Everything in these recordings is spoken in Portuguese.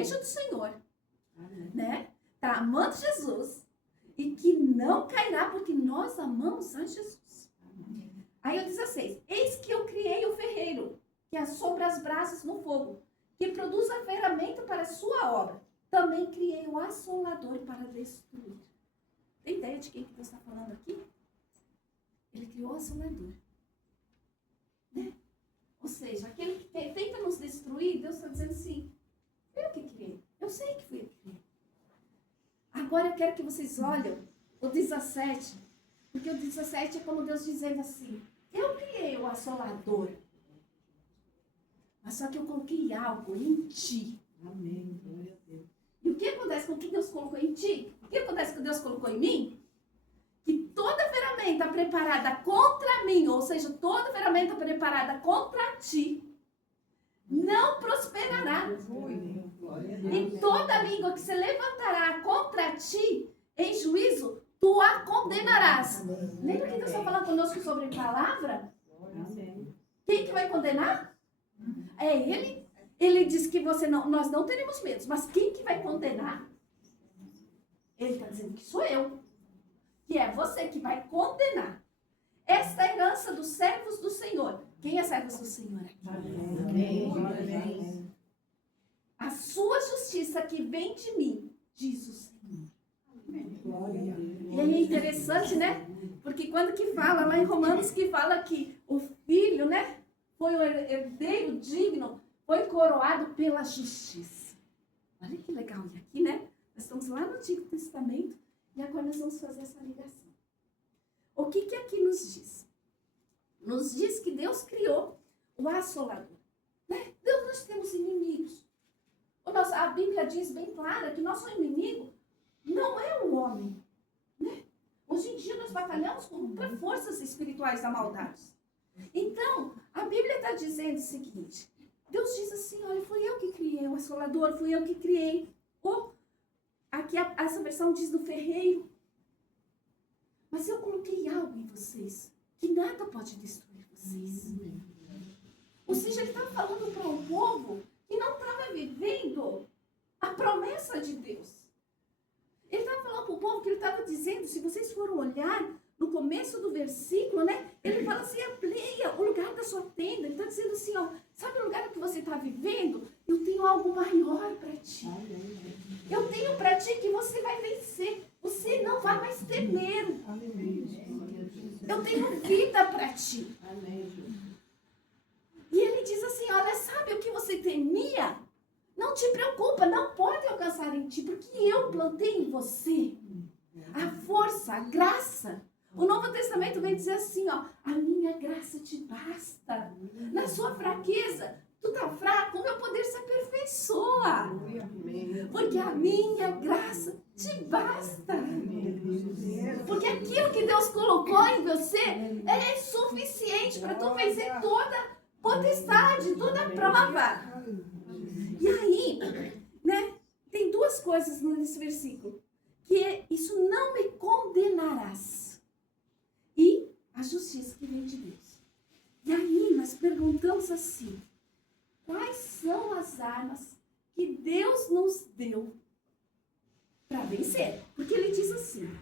igreja do Senhor, né? Está amando Jesus e que não cairá porque nós amamos a Jesus. Aí o 16, eis que eu criei o ferreiro, que assombra as brasas no fogo, que produz a ferramenta para a sua obra. Também criei o assolador para destruir. Tem ideia de quem que Deus está falando aqui? Ele criou o assolador. Né? Ou seja, aquele que tenta nos destruir, Deus está dizendo assim, foi eu que criei. Eu sei que fui eu que criei. Agora eu quero que vocês olhem o 17, porque o 17 é como Deus dizendo assim, eu criei o assolador, mas só que eu coloquei algo em ti. Amém. Glória a Deus. E o que acontece com o que Deus colocou em ti? O que acontece com o que Deus colocou em mim? Que toda ferramenta preparada contra mim, ou seja, toda ferramenta preparada contra ti, não prosperará. E toda língua que se levantará contra ti em juízo, tu a condenarás. Lembra que Deus está falando conosco sobre palavra? Quem que vai condenar? É Ele. Ele diz que nós não teremos medo, mas quem que vai condenar? Ele está dizendo que sou eu. Que é você que vai condenar. Esta é a herança dos servos do Senhor. Quem é servos do Senhor aqui? Amém. A sua justiça que vem de mim, diz o Senhor. Glória a Deus. E aí é interessante, né? Porque quando que fala, lá em Romanos, que fala que o filho, né? Foi o herdeiro digno, foi coroado pela justiça. Olha que legal. E aqui, né? Nós estamos lá no Antigo Testamento e agora nós vamos fazer essa ligação. O que que aqui nos diz? Nos diz que Deus criou o assolador. Né? Deus, nós temos inimigos. A Bíblia diz bem clara que nosso inimigo não é o homem. Né? Hoje em dia nós batalhamos contra forças espirituais da maldade. Então, a Bíblia está dizendo o seguinte. Deus diz assim, olha, fui eu que criei o assolador, fui eu que criei. Aqui essa versão diz do ferreiro. Mas eu coloquei algo em vocês que nada pode destruir vocês. Ou seja, ele estava falando para um povo que não estava vivendo a promessa de Deus. Ele estava falando para o povo que ele estava dizendo, se vocês forem olhar no começo do versículo, né? Ele fala assim, amplía o lugar da sua tenda. Ele está dizendo assim, ó, sabe o lugar que você está vivendo? Eu tenho algo maior para ti. Eu tenho para ti que você vai vencer. Você não vai mais ter medo. Eu tenho vida para ti. E ele diz assim, olha, sabe o que você temia? Não te preocupa, não pode alcançar em ti, porque eu plantei em você a força, a graça. O Novo Testamento vem dizer assim, ó, a minha graça te basta. Na sua fraqueza, tu tá fraco, o meu poder se aperfeiçoa. Porque a minha graça te basta. Porque aquilo que Deus colocou em você é suficiente para tu vencer toda potestade, toda prova. E aí, né, tem duas coisas nesse versículo. Que é, isso não me condenarás. E a justiça que vem de Deus. E aí nós perguntamos assim, quais são as armas que Deus nos deu para vencer? Porque ele diz assim,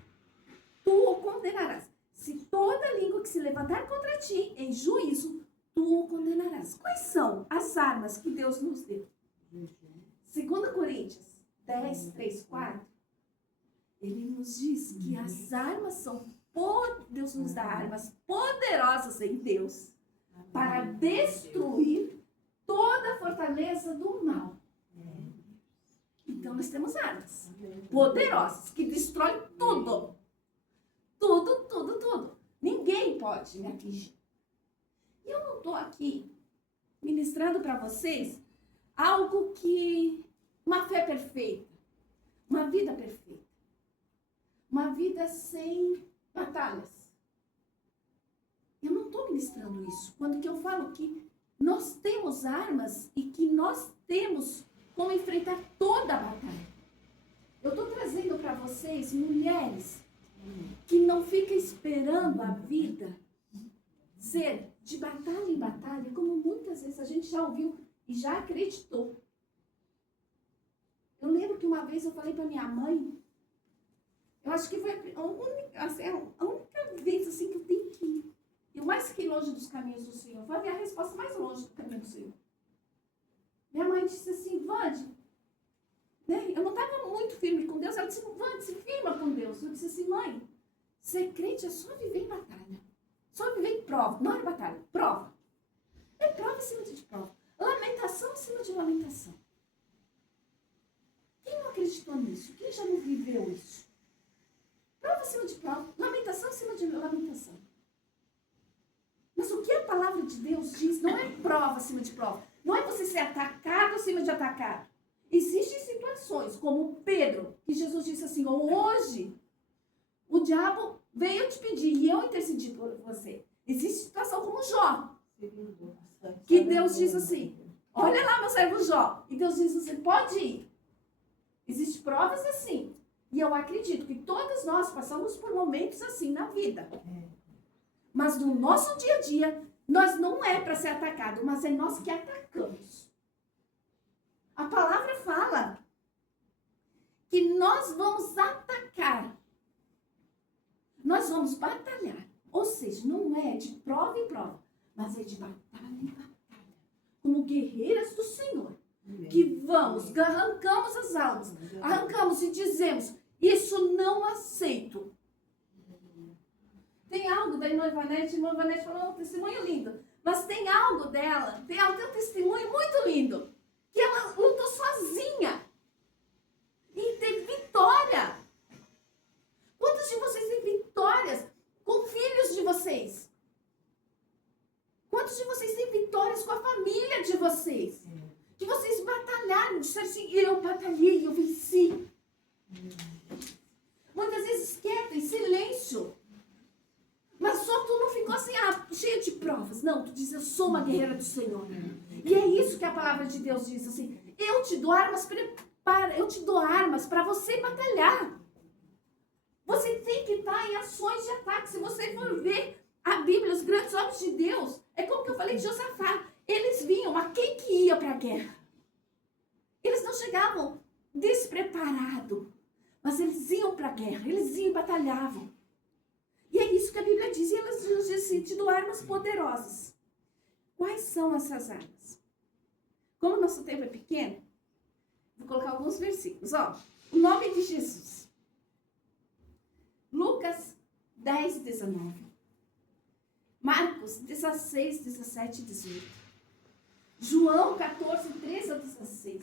tu o condenarás. Se toda língua que se levantar contra ti em juízo, tu o condenarás. Quais são as armas que Deus nos deu? 2 Coríntios 10, 3, 4, ele nos diz que as armas são Deus nos dá armas poderosas em Deus para destruir toda a fortaleza do mal. Então nós temos armas poderosas que destroem tudo. Tudo, tudo, tudo. Ninguém pode me atingir. E eu não estou aqui ministrando para vocês algo que... uma fé perfeita. Uma vida perfeita. Uma vida sem batalhas. Eu não estou ministrando isso. Quando que eu falo que nós temos armas e que nós temos como enfrentar toda a batalha. Eu estou trazendo para vocês mulheres que não ficam esperando a vida ser de batalha em batalha, como muitas vezes a gente já ouviu e já acreditou. uma vez eu falei para minha mãe, eu acho que foi a única vez assim, que eu tenho que ir. E o mais que longe dos caminhos do Senhor. Foi a minha resposta mais longe do caminho do Senhor. Minha mãe disse assim, Vande, né? Eu não estava muito firme com Deus. Ela disse, Vande, se firma com Deus. Eu disse assim, mãe, ser crente é só viver em batalha. Só viver em prova. Não é batalha, prova. É prova em cima de prova. Lamentação em cima de lamentação. Quem não acreditou nisso? Quem já não viveu isso? Prova em cima de prova. Lamentação em cima de lamentação. Mas o que a palavra de Deus diz não é prova acima de prova. Não é você ser atacado acima de atacado. Existem situações, como Pedro, que Jesus disse assim, hoje o diabo veio te pedir e eu intercedi por você. Existe situação como Jó, que Deus diz assim, olha lá meu servo Jó. E Deus diz assim, pode ir. Existem provas assim. E eu acredito que todos nós passamos por momentos assim na vida. Mas no nosso dia a dia, nós não é para ser atacado, mas é nós que atacamos. A palavra fala que nós vamos atacar. Nós vamos batalhar. Ou seja, não é de prova em prova, mas é de batalha em batalha. Como guerreiras do Senhor. Que vamos, arrancamos as almas, arrancamos e dizemos, isso não aceito. Tem algo da irmã Ivanete, a irmã Ivanete falou um testemunho lindo, mas tem algo dela, tem um testemunho muito lindo, que ela lutou sozinha e teve vitória. Quantos de vocês têm vitórias com filhos de vocês? Quantos de vocês têm vitórias com a família de vocês? Que vocês batalharam, disseram assim, eu batalhei, eu venci. Muitas vezes quieto, em silêncio. Mas só tu não ficou assim, cheio de provas. Não, tu diz, eu sou uma guerreira do Senhor. E é isso que a palavra de Deus diz, assim, eu te dou armas para você batalhar. Você tem que estar em ações de ataque. Se você for ver a Bíblia, os grandes homens de Deus, é como que eu falei de Josafá. Eles vinham, mas quem que ia para a guerra? Eles não chegavam despreparados, mas eles iam para a guerra, eles iam e batalhavam. E é isso que a Bíblia diz, e elas dizem assim, te dou armas poderosas. Quais são essas armas? Como o nosso tempo é pequeno, vou colocar alguns versículos. O nome de Jesus. Lucas 10, 19. Marcos 16, 17 e 18. João 14, 13 a 16.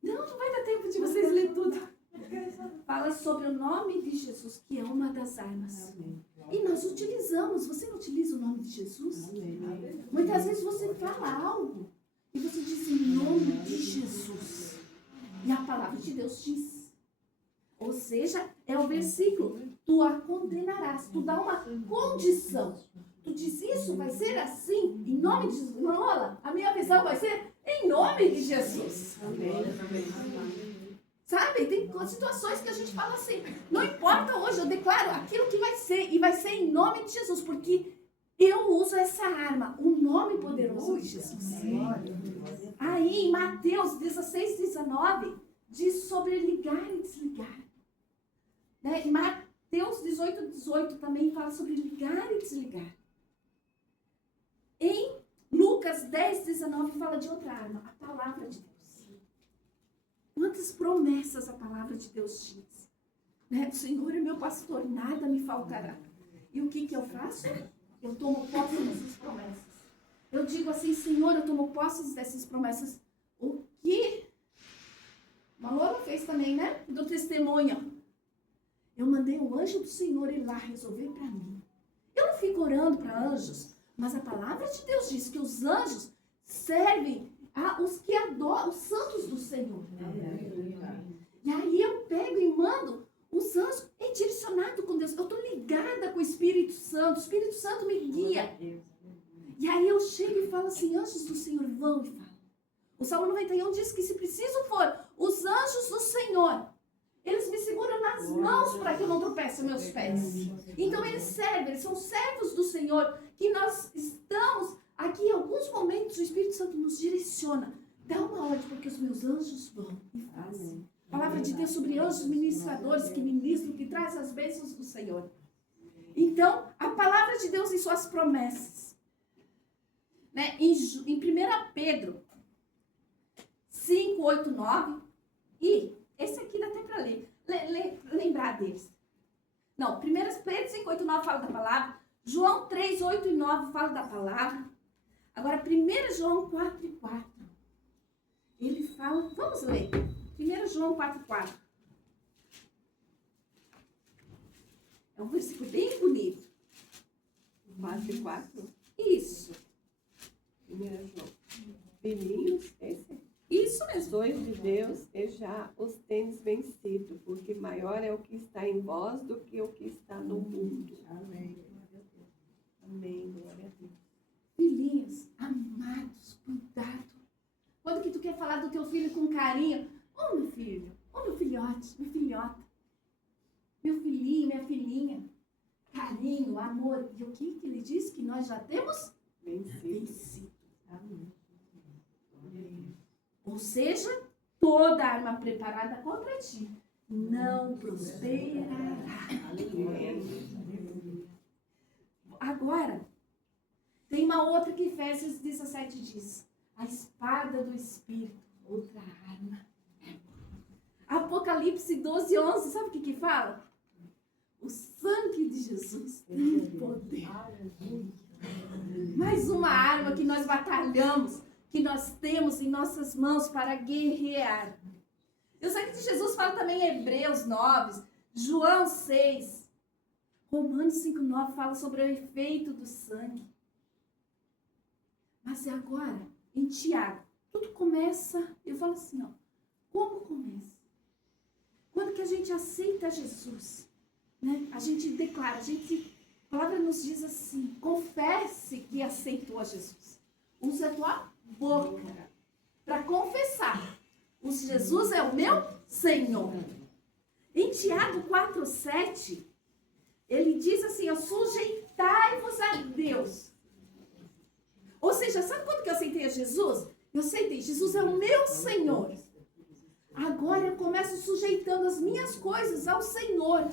Não vai dar tempo de vocês lerem tudo. Fala sobre o nome de Jesus, que é uma das armas. E nós utilizamos. Você não utiliza o nome de Jesus? Muitas vezes você fala algo e você diz em nome de Jesus. E a palavra de Deus diz. Ou seja, é o versículo. Tu a condenarás. Tu dá uma condição. Tu diz, isso vai ser assim, em nome de Jesus. Não, olha, a minha visão vai ser em nome de Jesus. Sabe, tem situações que a gente fala assim, não importa hoje, eu declaro aquilo que vai ser, e vai ser em nome de Jesus, porque eu uso essa arma, o nome poderoso de Jesus. Aí, em Mateus 16, 19, diz sobre ligar e desligar. Né? Mateus 18, 18 também fala sobre ligar e desligar. Em Lucas 10, 19 fala de outra arma, a palavra de Deus. Quantas promessas a palavra de Deus diz. Né? O Senhor é meu pastor, nada me faltará. E o que eu faço? Eu tomo posse dessas promessas. Eu digo assim, Senhor, eu tomo posse dessas promessas. O que Malora fez também, né? Do testemunho. Eu mandei o anjo do Senhor ir lá resolver para mim. Eu não fico orando para anjos. Mas a palavra de Deus diz que os anjos servem aos que adoram, os santos do Senhor. E aí eu pego e mando os anjos, é direcionado com Deus. Eu estou ligada com o Espírito Santo me guia. E aí eu chego e falo assim, anjos do Senhor, vão e falam. O Salmo 91 diz que se preciso for, os anjos do Senhor, eles me seguram nas mãos para que eu não tropece meus pés. Então eles servem, eles são servos do Senhor, que nós estamos aqui em alguns momentos, o Espírito Santo nos direciona. Dá uma ordem, porque os meus anjos vão e fazem. Palavra de Deus sobre anjos ministradores que ministram, que traz as bênçãos do Senhor. Então, a palavra de Deus e suas promessas. Né? Em 1 Pedro 5, 8, 9. E esse aqui dá até para ler. Lembrar deles. Não, 1 Pedro 5, 8, 9 fala da palavra. João 3, 8 e 9 fala da palavra. Agora, 1 João 4 e 4. Ele fala, vamos ler. 1 João 4 e 4. É um versículo bem bonito. 4 e 4. Isso. 1 João. Filhinhos, esse. Isso mesmo. Sois de Deus e já os tendes vencido, porque maior é o que está em vós do que o que está no mundo. Amém. Amém. Glória a Deus. Filhinhos, amados, cuidado. Quando que tu quer falar do teu filho com carinho? Ô meu filho, ô meu filhote, minha filhota. Meu filhinho, minha filhinha. Carinho, amor. E o que ele diz? Que nós já temos vencido. Amém. Ou seja, toda arma preparada contra ti não prosperará. Agora, tem uma outra que Efésios 17 diz. A espada do Espírito, outra arma. Apocalipse 12, 11, sabe o que fala? O sangue de Jesus tem poder. Mais uma arma que nós batalhamos, que nós temos em nossas mãos para guerrear. E o sangue de Jesus fala também em Hebreus 9, João 6, Romanos 5, 9 fala sobre o efeito do sangue. Mas agora, em Tiago, tudo começa, eu falo assim, ó, como começa? Quando que a gente aceita Jesus, né? A gente declara, a palavra nos diz assim, confesse que aceitou a Jesus. Usa a tua boca para confessar. O Jesus é o meu Senhor. Em Tiago 4, 7, ele diz assim, ó, sujeitai-vos a Deus. Ou seja, sabe quando que eu aceitei a Jesus? Eu aceitei, Jesus é o meu Senhor. Agora eu começo sujeitando as minhas coisas ao Senhor.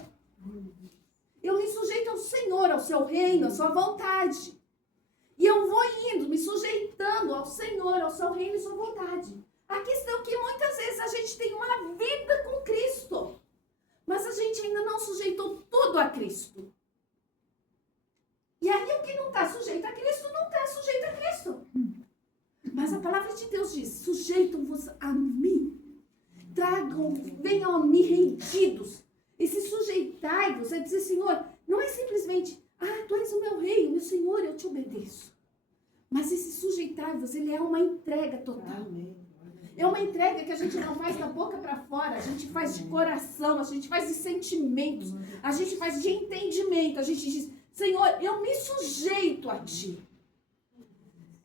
Eu me sujeito ao Senhor, ao seu reino, à sua vontade. E eu vou indo, me sujeitando ao Senhor, ao seu reino e sua vontade. A questão é que muitas vezes a gente tem uma vida com Cristo, mas a gente ainda não sujeitou tudo a Cristo. E aí o que não está sujeito a Cristo, não está sujeito a Cristo. Mas a palavra de Deus diz, sujeitam-vos a mim. Venham a mim rendidos. Esse sujeitai-vos é dizer, Senhor, não é simplesmente, tu és o meu rei, o meu Senhor, eu te obedeço. Mas esse sujeitai-vos, ele é uma entrega total. É uma entrega que a gente não faz da boca para fora, a gente faz de coração, a gente faz de sentimentos, a gente faz de entendimento, a gente diz, Senhor, eu me sujeito a ti.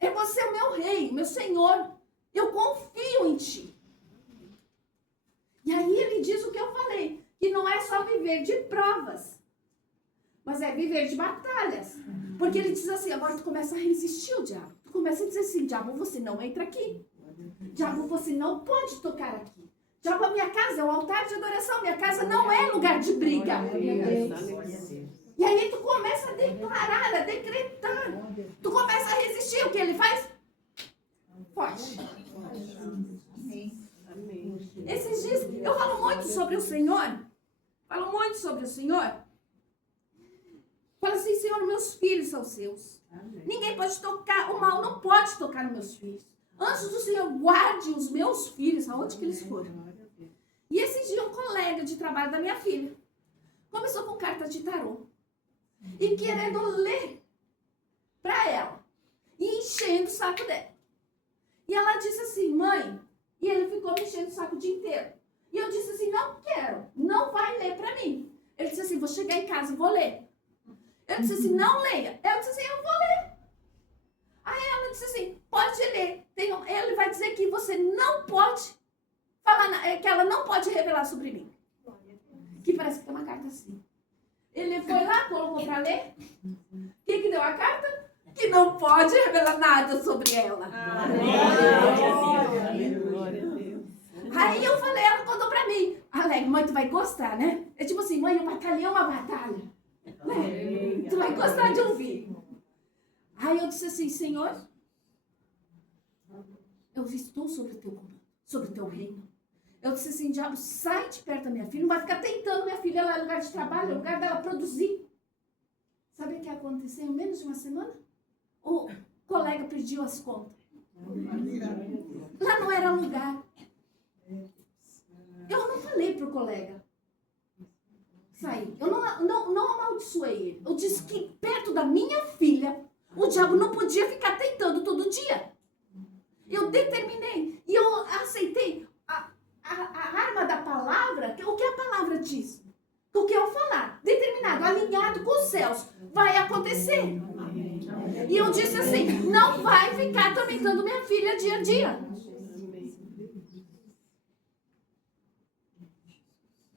É você o meu rei, o meu Senhor. Eu confio em ti. E aí ele diz o que eu falei, que não é só viver de provas, mas é viver de batalhas. Porque ele diz assim, agora tu começa a resistir o diabo. Tu começa a dizer assim, diabo, você não entra aqui. Diabo, você não pode tocar aqui. Diabo, a minha casa é um altar de adoração, minha casa não é lugar de briga. E aí tu começa a declarar, a decretar. Tu começa a resistir. O que ele faz? Foge. Esses dias, eu falo muito sobre o Senhor. Falo muito sobre o Senhor. Falo assim, Senhor, meus filhos são seus. Ninguém pode tocar, o mal não pode tocar nos meus filhos. Antes do Senhor, guarde os meus filhos, aonde que eles forem. E esse dia, um colega de trabalho da minha filha começou com carta de tarô. E querendo ler para ela. E enchendo o saco dela. E ela disse assim, mãe, e ele ficou me enchendo o saco o dia inteiro. E eu disse assim, não quero, não vai ler para mim. Ele disse assim, vou chegar em casa e vou ler. Eu disse assim, não leia. Eu disse assim, eu vou ler. Aí ela disse assim, pode ler. Ele vai dizer que você não pode falar, que ela não pode revelar sobre mim. Que parece que tem uma carta assim. Ele foi lá, colocou para ler. O que deu a carta? Que não pode revelar nada sobre ela. Glória a Deus. Aí eu falei, ela contou para mim. mãe, tu vai gostar, né? É tipo assim, mãe, eu batalhei uma batalha. Né? Tu vai gostar de ouvir. Aí eu disse assim, Senhor, eu estou sobre o teu comando, sobre o teu reino. Eu disse assim, diabo, sai de perto da minha filha, não vai ficar tentando minha filha lá no lugar de trabalho, no lugar dela produzir. Sabe o que aconteceu em menos de uma semana? O colega pediu as contas. Lá não era lugar. Eu não falei pro colega sair. Eu não amaldiçoei ele. Eu disse que perto da minha filha, o diabo não podia ficar tentando todo dia. Eu determinei e eu aceitei a arma da palavra, o que a palavra diz. O que eu falar, determinado, alinhado com os céus, vai acontecer. E eu disse assim, não vai ficar atormentando minha filha dia a dia.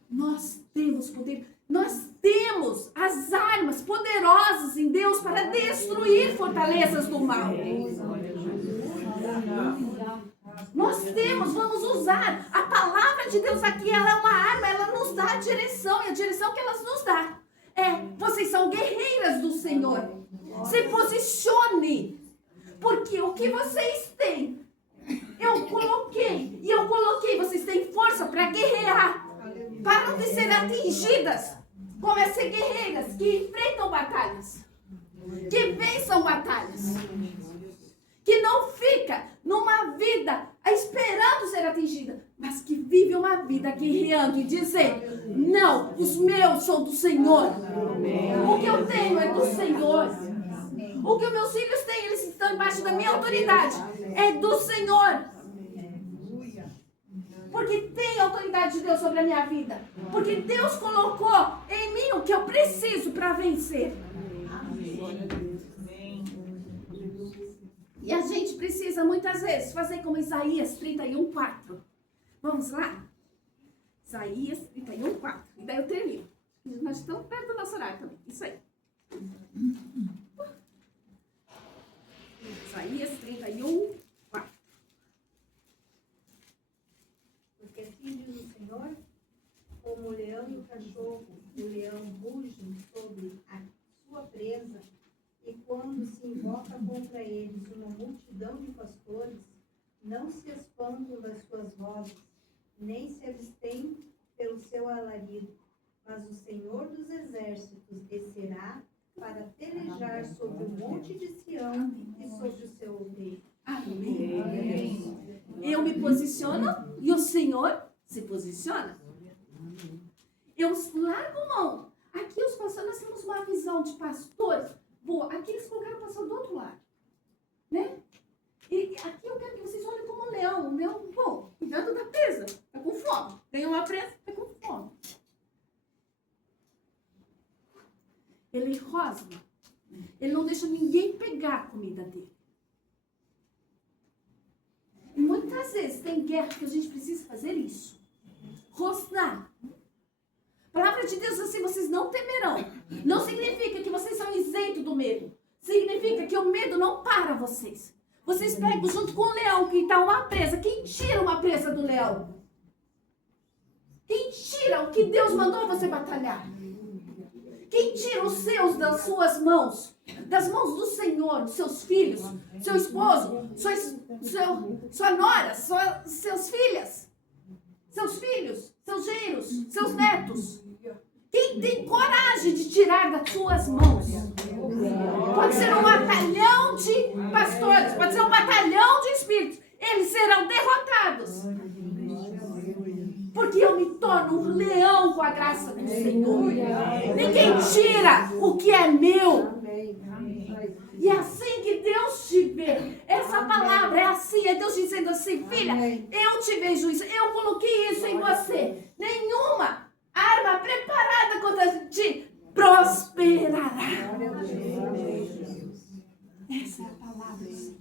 Nós temos poder, nós temos as armas poderosas em Deus para destruir fortalezas do mal. Nós temos, vamos usar. A palavra de Deus aqui, ela é uma arma, ela nos dá a direção, e a direção que ela nos dá vocês são guerreiras do Senhor. Se posicione, porque o que vocês têm, eu coloquei, vocês têm força para guerrear, para não ser atingidas, como é ser guerreiras que enfrentam batalhas, que vençam batalhas, que não fica numa vida esperando ser atingida, mas que vive uma vida guerreando e dizendo, não, os meus são do Senhor. O que eu tenho é do Senhor. O que os meus filhos têm, eles estão embaixo da minha autoridade, é do Senhor. Porque tem a autoridade de Deus sobre a minha vida. Porque Deus colocou em mim o que eu preciso para vencer. E a gente precisa muitas vezes fazer como Isaías 31:4. Vamos lá? Isaías 31:4. E daí eu termino. Nós estamos perto do nosso horário também. Isso aí. Isaías 31:4. Porque assim diz o Senhor, como o leão e o cachorro, o leão rugem sobre a sua presa, e quando se invoca contra eles uma multidão de pastores, não se espantam das suas vozes, nem se abstêm pelo seu alarido. Mas o Senhor dos exércitos descerá para pelejar sobre o monte de Sião e sobre o seu aldeio. Amém. Eu me posiciono e o Senhor se posiciona. Eu largo mão. Aqui os pastores, nós temos uma visão de pastores. Boa, aqui eles colocaram o pastor do outro lado. Né? E aqui eu quero que vocês olhem como um leão. Um leão, bom, cuidando da presa. Está com fome. Ganhou uma presa, está com fome. Ele rosna. Ele não deixa ninguém pegar a comida dele. E muitas vezes tem guerra que a gente precisa fazer isso. Rosnar. A palavra de Deus assim, vocês não temerão. Não significa que vocês são isentos do medo. Significa que o medo não para vocês. Vocês pegam junto com o leão que está uma presa. Quem tira uma presa do leão? Quem tira o que Deus mandou você batalhar? Quem tira os seus das suas mãos? Das mãos do Senhor, dos seus filhos, seu esposo, sua nora, seus filhas, seus filhos, seus genros, seus netos. Quem tem coragem de tirar das suas mãos? Pode ser um batalhão de pastores, pode ser um batalhão de espíritos. Eles serão derrotados. Porque eu me torno um leão com a graça do Senhor. Ninguém tira o que é meu. E é assim que Deus te vê. Essa palavra é assim, é Deus dizendo assim, filha, eu te vejo isso, eu coloquei isso em você. Nenhuma arma preparada contra ti prosperará. Essa é a palavra.